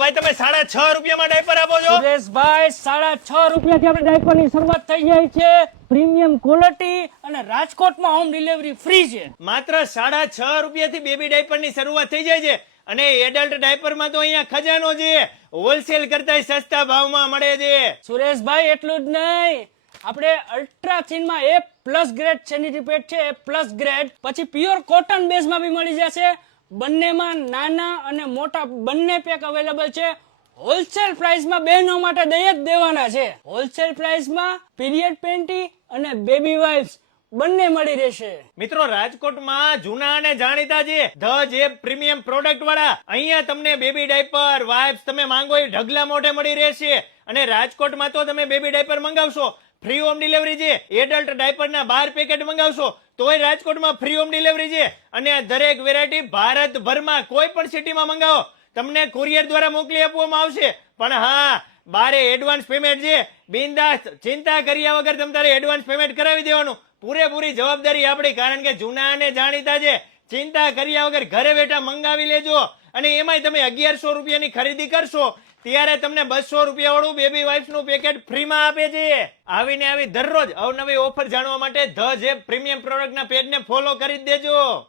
ભાઈ તમે 6.5 રૂપિયામાં ડાયપર આપો છો? સુરેશભાઈ 6.5 રૂપિયાથી આપણે ડાયપરની શરૂઆત થઈ જાય છે. પ્રીમિયમ ક્વોલિટી અને રાજકોટમાં હોમ ડિલિવરી ફ્રી છે. માત્ર 6.5 રૂપિયાથી બેબી ડાયપરની શરૂઆત થઈ જાય છે અને એડલ્ટ ડાયપરમાં તો અહીંયા ખજાનો છે. હોલસેલ કરતા સસ્તા ભાવમાં મળે છે. સુરેશભાઈ એટલું જ નહીં, આપણે અલ્ટ્રા થીનમાં A+ ગ્રેડ સેનિટરી પેડ છે, A+ ગ્રેડ, પછી પ્યોર કોટન બેઝમાં બી મળી જશે. બંનેમાં નાના અને મોટા બંને પેક અવેલેબલ છે. હોલસેલ પ્રાઇસમાં બહેનો માટે દઈ જ દેવાના છે. હોલસેલ પ્રાઇસમાં પીરિયડ પેન્ટી અને બેબી વાઇપ્સ બંને મળી રહેશે. મિત્રો રાજકોટમાં જૂના અને જાણીતા છે ધ જેબ પ્રીમિયમ પ્રોડક્ટ વાળા. અહીંયા તમને બેબી ડાયપર વાઇપ્સ તમે માંગો એ ઢગલા મોઢે મળી રહેશે. અને રાજકોટમાં તો તમે બેબી ડાયપર મંગાવશો ફ્રી હોમ ડિલિવરી છે. એડલ્ટ ડાયપરના 12 પેકેટ મંગાવશો તોય રાજકોટમાં ફ્રી હોમ ડિલિવરી છે. અને આ દરેક વેરાયટી ભારતભરમાં કોઈ પણ સિટીમાં મંગાવો તમને કુરિયર દ્વારા મોકલી આપવામાં આવશે. પણ હા, બારે એડવાન્સ પેમેન્ટ છે. બિંદાસ ચિંતા કર્યા વગર તમે તારે એડવાન્સ પેમેન્ટ કરાવી દેવાનું. પૂરેપૂરી જવાબદારી આપણી, કારણ કે જૂના અને જાણીતા છે. ચિંતા કર્યા વગર ઘરે બેઠા મંગાવી લેજો. અને એમાંય તમે 1100 રૂપિયાની ખરીદી કરશો ત્યારે તમને 200 રૂપિયા વાળું બેબી વાઇપ્સ નું પેકેટ ફ્રીમાં આપે છે. આવીને આવી દરરોજ અવનવી ઓફર જાણવા માટે ધ જેબ પ્રીમિયમ પ્રોડક્ટ ના પેજ ને ફોલો કરી દેજો.